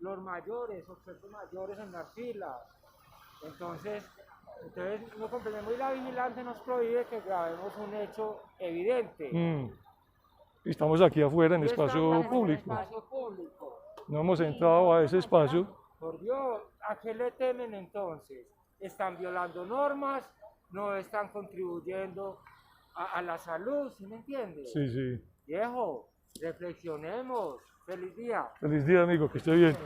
los mayores, objetos mayores en las filas. Entonces no comprendemos y la vigilante nos prohíbe que grabemos un hecho evidente. Estamos aquí afuera en espacio público. No hemos entrado a ese espacio. Por Dios, ¿a qué le temen entonces? Están violando normas, no están contribuyendo a la salud, ¿sí me entiendes? Sí, sí. Viejo, reflexionemos. Feliz día. Feliz día, amigo, que esté bien.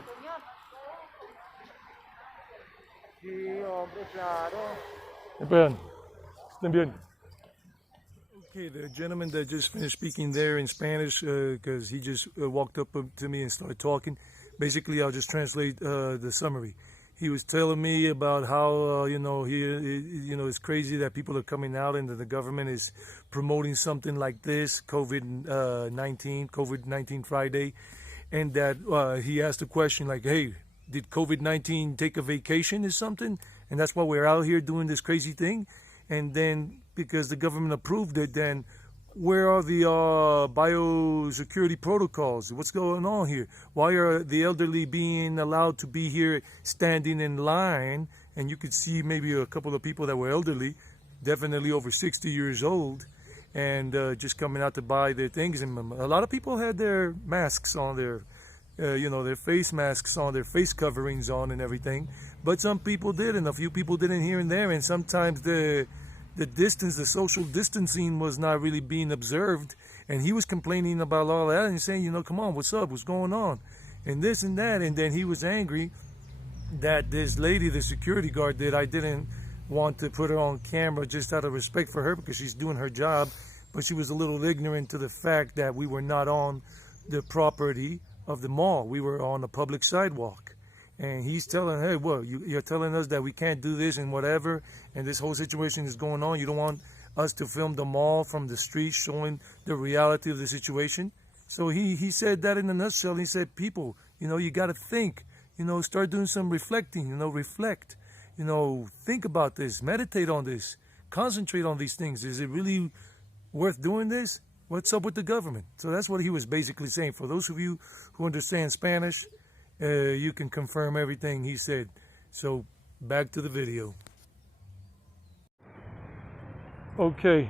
Sí, hombre, claro. Esperan, estén bien. Okay, the gentleman that just finished speaking there in Spanish, because he just walked up to me and started talking. Basically, I'll just translate the summary. He was telling me about how it's crazy that people are coming out and that the government is promoting something like this, COVID-19 Friday, and that he asked a question like, "Hey, did COVID-19 take a vacation or something? And that's why we're out here doing this crazy thing?" And then because the government approved it, then where are the biosecurity protocols? What's going on here? Why are the elderly being allowed to be here standing in line? And you could see maybe a couple of people that were elderly, definitely over 60 years old, and just coming out to buy their things. And a lot of people had their masks on, their face masks on, their face coverings on and everything. But some people did, and a few people didn't here and there. And sometimes the distance, the social distancing was not really being observed. And he was complaining about all that and saying, come on, what's up? What's going on? And this and that. And then he was angry that this lady, the security guard, that I didn't want to put her on camera just out of respect for her because she's doing her job. But she was a little ignorant to the fact that we were not on the property of the mall. We were on a public sidewalk. And he's telling her, well, you're telling us that we can't do this and whatever, and this whole situation is going on. You don't want us to film the mall from the street showing the reality of the situation? So he said that in a nutshell. He said, people, you got to think, start doing some reflecting, reflect, think about this, meditate on this, concentrate on these things. Is it really worth doing this? What's up with the government? So that's what he was basically saying. For those of you who understand Spanish, you can confirm everything he said. So back to the video. Okay,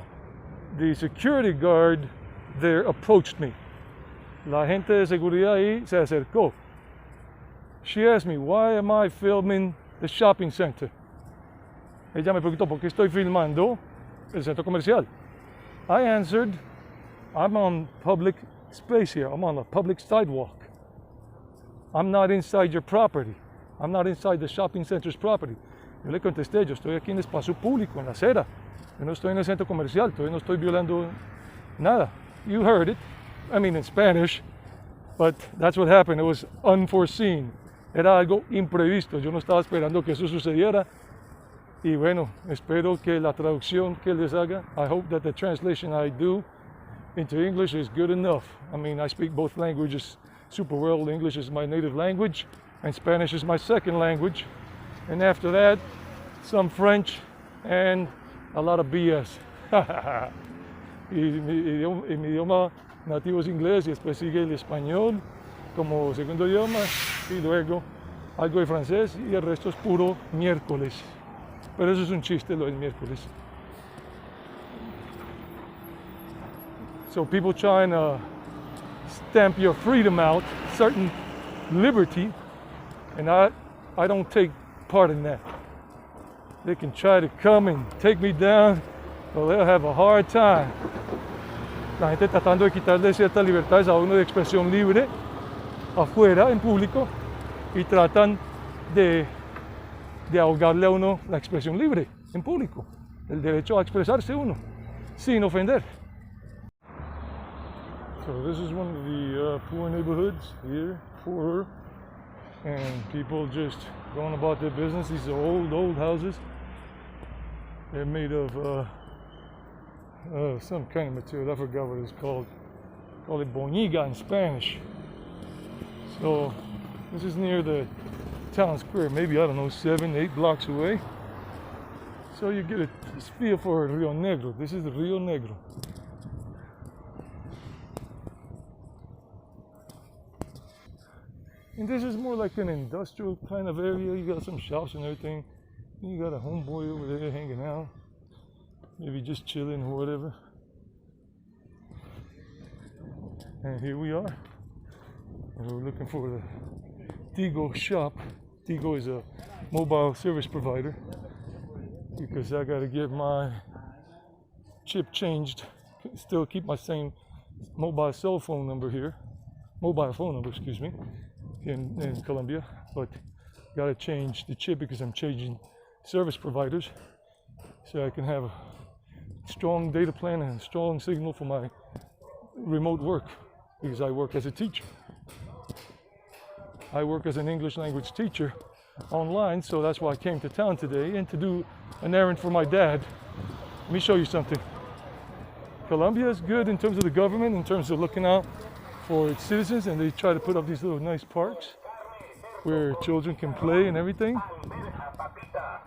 the security guard there approached me. La gente de seguridad ahí se acercó. She asked me, why am I filming the shopping center? Ella me preguntó por qué estoy filmando el centro comercial. I answered, I'm on public space here. I'm on a public sidewalk. I'm not inside your property. I'm not inside the shopping center's property. Yo le contesté, yo estoy aquí en espacio público, en la acera. Yo no estoy en el centro comercial, yo no estoy violando nada. You heard it, in Spanish, but that's what happened. It was unforeseen. Era algo imprevisto. Yo no estaba esperando que eso sucediera. Y bueno, espero que la traducción que les haga, I hope that the translation I do into English is good enough. I speak both languages super well. English is my native language, and Spanish is my second language. And after that, some French and a lot of BS. Y mi idioma nativo es inglés, y después sigue el español como segundo idioma, y luego algo de francés, y el resto es puro miércoles. Pero eso es un chiste, lo del miércoles. So people trying to stamp your freedom out, certain liberty, and I don't take part in that. They can try to come and take me down, but they'll have a hard time. La gente tratando de quitarle ciertas libertades a uno de expresión libre afuera, en público, y tratan de ahogarle a uno la expresión libre en público, el derecho a expresarse uno, sin ofender. So this is one of the poor neighborhoods here, poorer, and people just going about their business. These are old houses. They're made of some kind of material. I forgot what it's called. Call it boñiga in Spanish. So this is near the town square, maybe, 7-8 blocks away. So you get a feel for Rionegro. This is the Rionegro. And this is more like an industrial kind of area. You got some shops and everything. You got a homeboy over there hanging out. Maybe just chilling or whatever. And here we are. And we're looking for the Tigo shop. Tigo is a mobile service provider because I got to get my chip changed. Still keep my same mobile phone number, excuse me, in Colombia, but got to change the chip because I'm changing service providers so I can have a strong data plan and a strong signal for my remote work because I work as a teacher. I work as an English language teacher online, so that's why I came to town today and to do an errand for my dad. Let me show you something. Colombia is good in terms of the government, in terms of looking out for its citizens, and they try to put up these little nice parks where children can play and everything.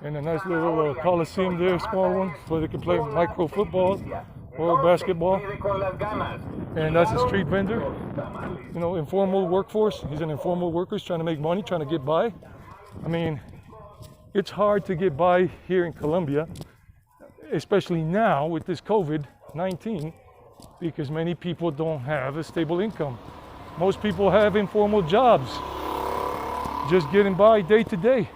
And a nice little coliseum there, small one, where they can play micro football or basketball. And that's a street vendor, you know, informal workforce. He's an informal worker, he's trying to make money, trying to get by. I mean, it's hard to get by here in Colombia, especially now with this COVID-19, because many people don't have a stable income. Most people have informal jobs, just getting by day to day.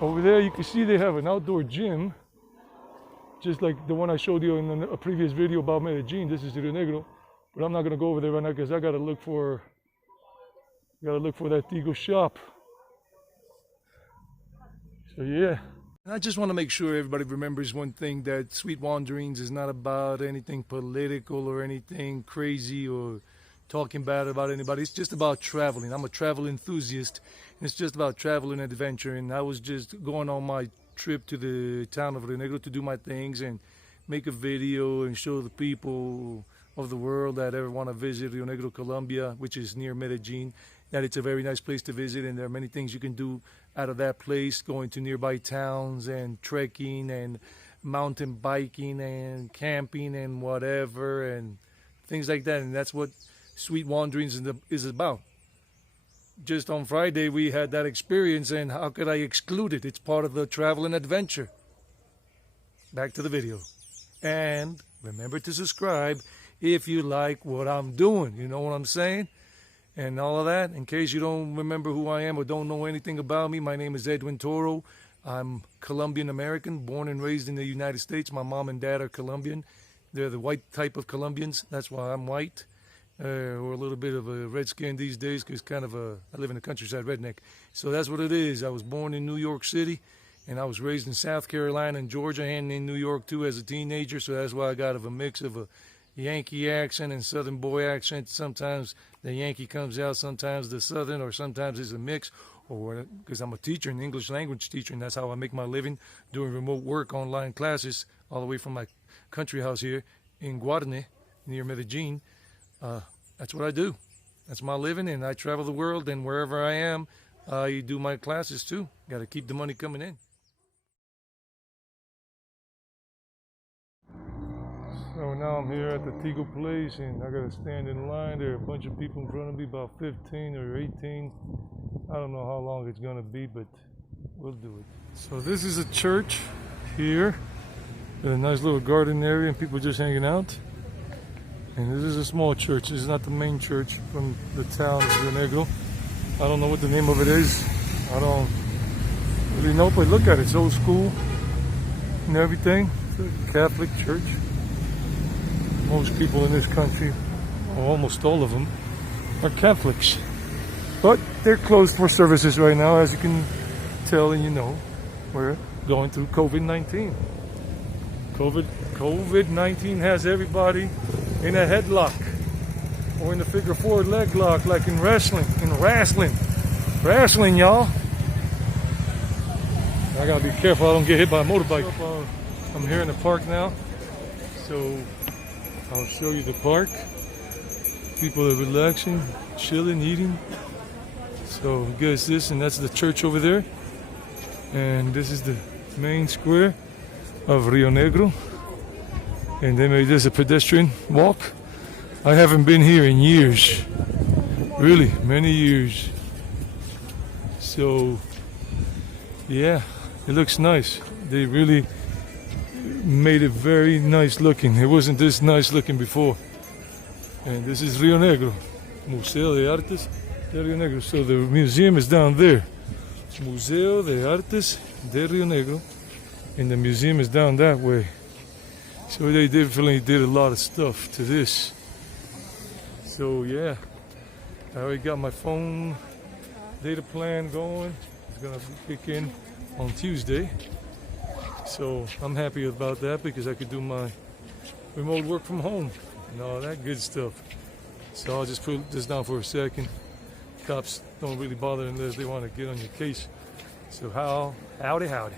Over there you can see they have an outdoor gym, just like the one I showed you in a previous video about Medellin. This is Rionegro, but I'm not going to go over there right now because I got to look for that Tigo shop. So yeah. And I just want to make sure everybody remembers one thing, that Sweet Wanderings is not about anything political or anything crazy or talking bad about anybody. It's just about traveling. I'm a travel enthusiast, and it's just about travel and adventure. And I was just going on my trip to the town of Rionegro to do my things and make a video and show the people of the world that ever want to visit Rionegro, Colombia, which is near Medellin, that it's a very nice place to visit, and there are many things you can do out of that place, going to nearby towns and trekking and mountain biking and camping and whatever and things like that. And that's what Sweet Wanderings is about. Just on Friday we had that experience, and how could I exclude it? It's part of the travel and adventure. Back to the video. And remember to subscribe if you like what I'm doing. You know what I'm saying? And all of that. In case you don't remember who I am or don't know anything about me, my name is Edwin Toro. I'm Colombian American, born and raised in the United States. My mom and dad are Colombian. They're the white type of Colombians. That's why I'm white. Or a little bit of a redskin these days, because I live in the countryside, redneck. So that's what it is. I was born in New York City, and I was raised in South Carolina and Georgia, and in New York too as a teenager. So that's why I got a mix of a Yankee accent and Southern boy accent. Sometimes the Yankee comes out, sometimes the Southern, or sometimes it's a mix. Or because I'm a teacher, an English language teacher, and that's how I make my living, doing remote work, online classes, all the way from my country house here in Guarne, near Medellin. That's what I do. That's my living, and I travel the world, and wherever I am, I do my classes too. Got to keep the money coming in. So now I'm here at the Tigo place, and I got to stand in line. There are a bunch of people in front of me, about 15 or 18. I don't know how long it's going to be, but we'll do it. So this is a church here. Got a nice little garden area and people just hanging out. And this is a small church. This is not the main church from the town of Rionegro. I don't know what the name of it is. I don't really know, but look at it. It's old school and everything. It's a Catholic church. Most people in this country, or almost all of them, are Catholics. But they're closed for services right now, as you can tell, and you know, we're going through COVID-19. COVID-19 has everybody in a headlock or in the figure four leg lock, like in wrestling. Wrestling, y'all. I gotta be careful I don't get hit by a motorbike. I'm here in the park now, so I'll show you the park. People are relaxing, chilling, eating. So guess this, and that's the church over there. And this is the main square of Rionegro. And they made this a pedestrian walk. I haven't been here in years. Really, many years. So, yeah, it looks nice. They really made it very nice looking. It wasn't this nice looking before. And this is Rionegro, Museo de Artes de Rionegro. So the museum is down there. Museo de Artes de Rionegro. And the museum is down that way. So they definitely did a lot of stuff to this. So yeah, I already got my phone data plan going. It's gonna kick in on Tuesday. So I'm happy about that because I could do my remote work from home and all that good stuff. So I'll just put this down for a second. Cops don't really bother unless they want to get on your case. So howdy.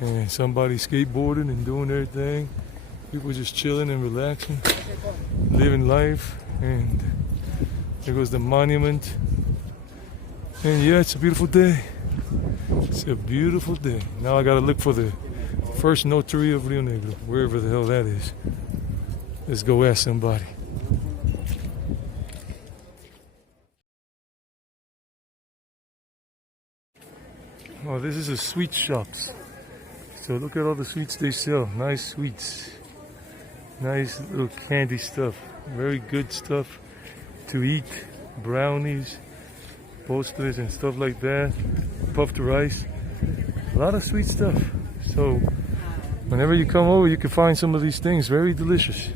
And somebody skateboarding and doing their thing. People just chilling and relaxing, living life. And there goes the monument. And yeah, it's a beautiful day. It's a beautiful day. Now I gotta look for the first notary of Rionegro, wherever the hell that is. Let's go ask somebody. Oh, this is a sweet shops. So look at all the sweets they sell. Nice sweets. Nice little candy stuff. Very good stuff to eat. Brownies, postres and stuff like that. Puffed rice. A lot of sweet stuff. So whenever you come over, you can find some of these things very delicious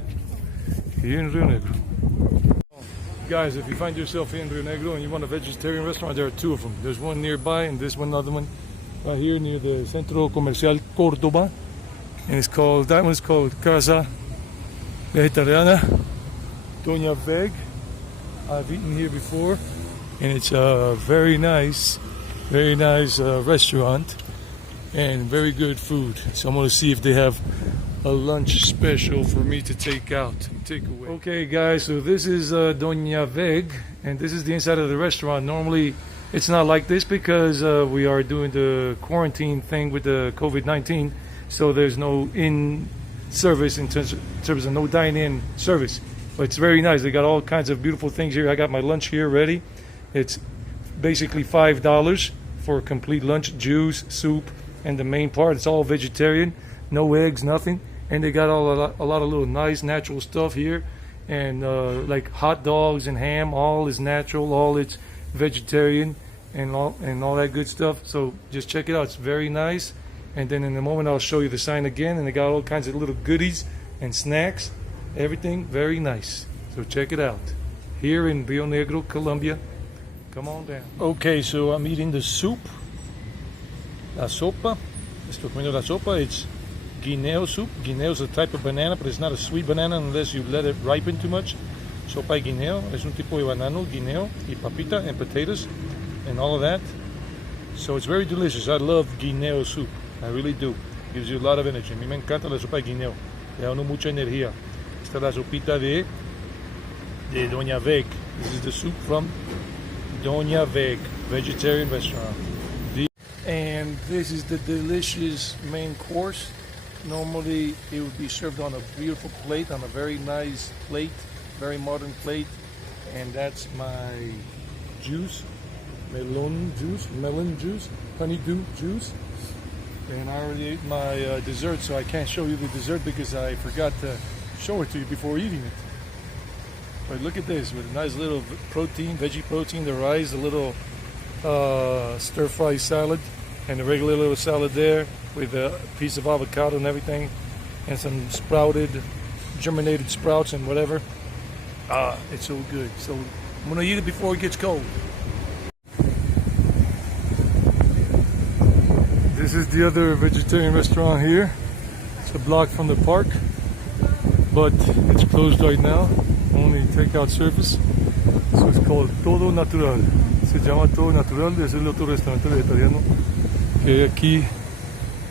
here in Rionegro. Guys, if you find yourself in Rionegro and you want a vegetarian restaurant, there are two of them. There's one nearby and there's one other one right here near the Centro Comercial Córdoba. And it's called, that one's called Casa Vegetariana Doña Veg. I've eaten here before and it's a very nice restaurant and very good food. So I'm going to see if they have a lunch special for me to take out and take away. Okay guys, so this is Doña Veg and this is the inside of the restaurant. Normally it's not like this because we are doing the quarantine thing with the COVID-19, so there's no in service in terms of no dine-in service. But it's very nice. They got all kinds of beautiful things here. I got my lunch here ready. It's basically $5 for a complete lunch, juice, soup, and the main part. It's all vegetarian, no eggs, nothing. And they got a lot of little nice natural stuff here, and like hot dogs and ham. All is natural, all it's vegetarian, and all that good stuff. So just check it out. It's very nice. And then in a moment I'll show you the sign again. And they got all kinds of little goodies and snacks. Everything very nice. So check it out. Here in Rionegro, Colombia. Come on down. Okay, so I'm eating the soup. La sopa. Estoy comiendo la sopa. It's guineo soup. Guineo is a type of banana, but it's not a sweet banana unless you let it ripen too much. Sopa de guineo es un tipo de banano, guineo, y papita and potatoes and all of that. So it's very delicious. I love guineo soup. I really do. Gives you a lot of energy. A mí me encanta la sopa de guineo. Le da uno mucha energía. Esta es la sopita de Doña Veg. This is the soup from Doña Veg, vegetarian restaurant. And this is the delicious main course. Normally it would be served on a beautiful plate, on a very nice plate, very modern plate. And that's my juice, melon juice, honeydew juice. And I already ate my dessert, so I can't show you the dessert because I forgot to show it to you before eating it. But look at this, with a nice little protein, veggie protein, the rice, a little stir-fry salad, and a regular little salad there with a piece of avocado and everything, and some germinated sprouts and whatever. It's so good. So I'm gonna eat it before it gets cold. This is the other vegetarian restaurant here. It's a block from the park, but it's closed right now. Only takeout service. So it's called Todo Natural. Se llama Todo Natural. Es el otro restaurante vegetariano que hay aquí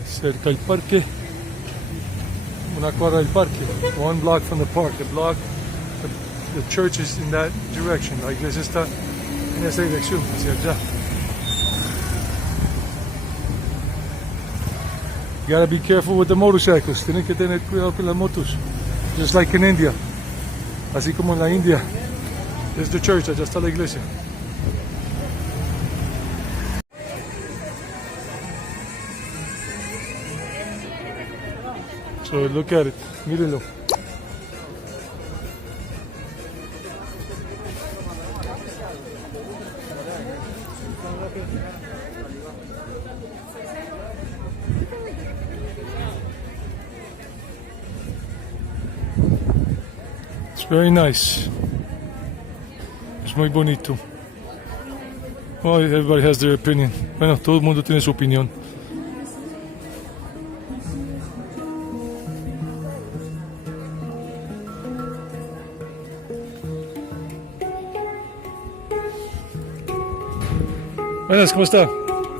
cerca del parque. Una cuadra del parque. One block from the park. The church is in that direction. La iglesia está en esa dirección, hacia allá. You gotta be careful with the motorcycles. Tienen que tener cuidado con las motos. Just like in India. Así como en la India. This is the church, allá está la iglesia. So look at it, mírenlo. It's very nice. Es muy bonito. Well, everybody has their opinion. Bueno, todo el mundo tiene su opinión. Buenas, ¿cómo está?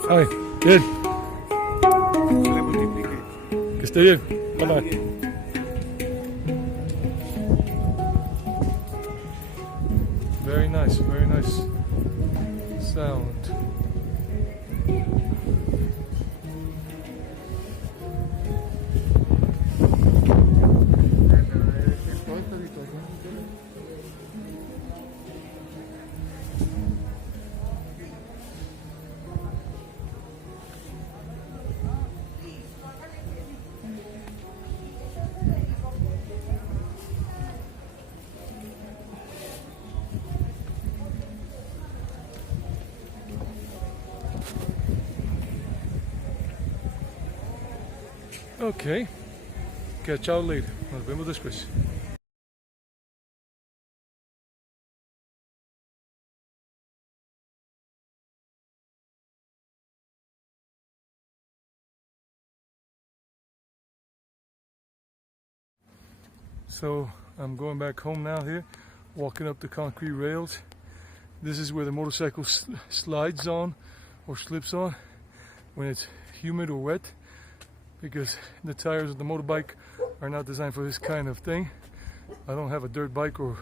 Ay, bien. Que esté bien. Bye bye. Very nice sound. Okay, catch out later. Nos vemos después. So I'm going back home now here, walking up the concrete rails. This is where the motorcycle slides on or slips on when it's humid or wet, because the tires of the motorbike are not designed for this kind of thing. I don't have a dirt bike or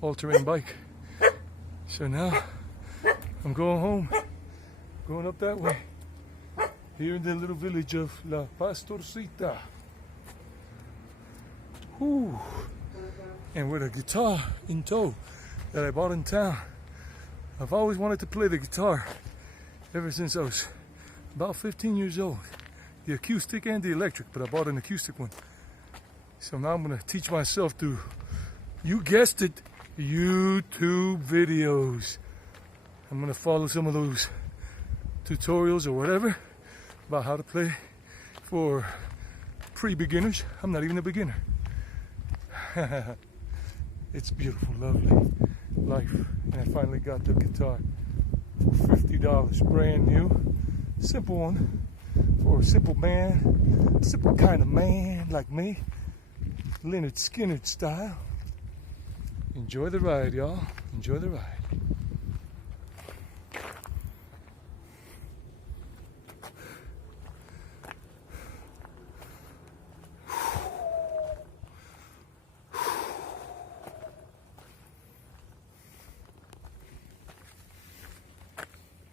all-terrain bike. So now I'm going home, going up that way, here in the little village of La Pastorcita. Whew. And with a guitar in tow that I bought in town. I've always wanted to play the guitar ever since I was about 15 years old. The acoustic and the electric, but I bought an acoustic one. So now I'm gonna teach myself to, you guessed it, YouTube videos. I'm gonna follow some of those tutorials or whatever about how to play for pre-beginners. I'm not even a beginner. It's beautiful, lovely life. And I finally got the guitar for $50, brand new, simple one. For a simple man, simple kind of man like me, Leonard Skinner style. Enjoy the ride, y'all. Enjoy the ride.